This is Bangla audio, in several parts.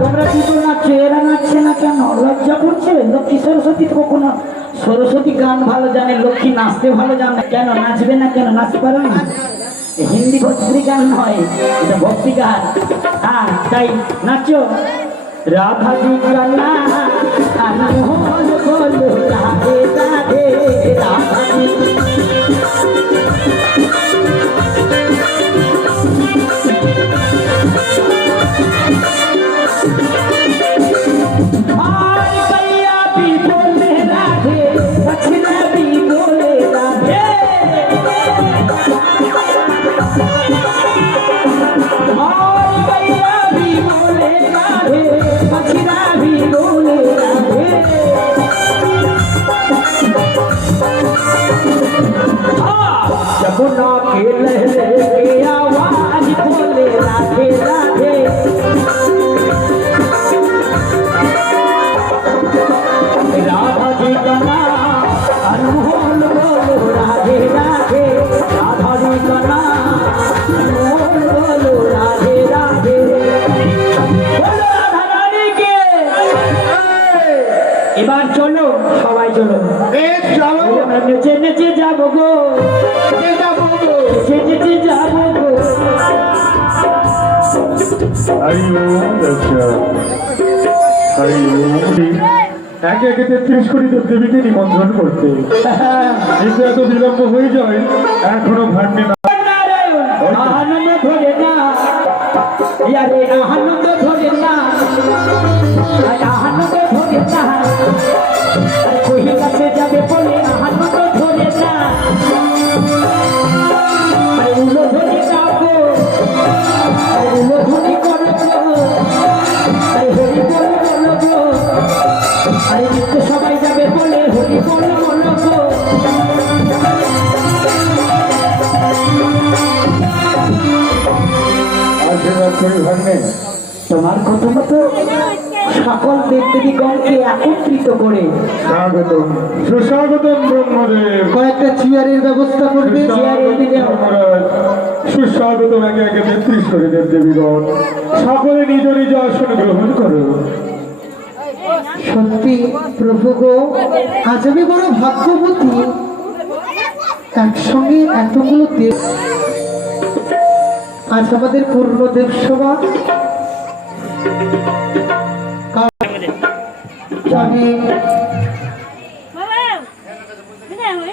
তোমরা দুটো নাচছো, এরা নাচছে না কেন? লজ্জা করছে? লক্ষ্মী সরস্বতী তো কখনো সরস্বতী গান ভালো জানে, লক্ষ্মী নাচতে ভালো জানে, কেন নাচবে না? কেন নাচতে পারো না? হিন্দি ভক্তি গান নয়, এটা ভক্তি গান। হ্যাঁ, তাই নাচো। রাধা জি গানা মোহন বলো রাধে রাধে, রাধা জি जमुना के लहरे की आवाज बोले राधे राधे, राधा जी का नाम अनमोल बोलो राधे राधे, राधा जी का नाम अनमोल बोलो राधे राधे। बोलो राधा रानी के। এবার চলো, সবাই চলো, নেচে নেচে যাবো গো, নেচে নেচে যাবো গো। একে একে 33 কোটি দেবদেবীকে নিমন্ত্রণ করতে কিন্তু এত বিলম্ব হয়ে যায়, এখনো ভাঙবে না। আনন্দ ধরে না, আনন্দ ধরে না, আনন্দ ধরে না, কহি কাছে যাবে বলে আনন্দ ধরে না, উলো ধরে যাবো, উলো ধরে করবো, হরি বল বলবো, আরে নিত্য সবাই যাবে বলে হরি বল বলবো। তোমার কথা মতো সকল দেবদেবীগণকে একত্রিত করে স্বাগতম, সুস্বাগতম ব্রহ্মদেব। কয়েকটা চেয়ারের ব্যবস্থা করবে, চেয়ারের দিলে সুস্বাগতম। একে একে 33 কোটি দেবদেবীগণ, সকলে নিজ নিজ আসন গ্রহণ করো। সত্যি প্রভু গো, আজ আমি বড় ভাগ্যবতী, একসঙ্গে এতগুলো দেব। আজ আমাদের পূর্ণদেব সভা,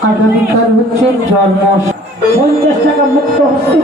আগামীকাল হচ্ছে জন্ম। 50 টাকা মুক্ত হচ্ছে।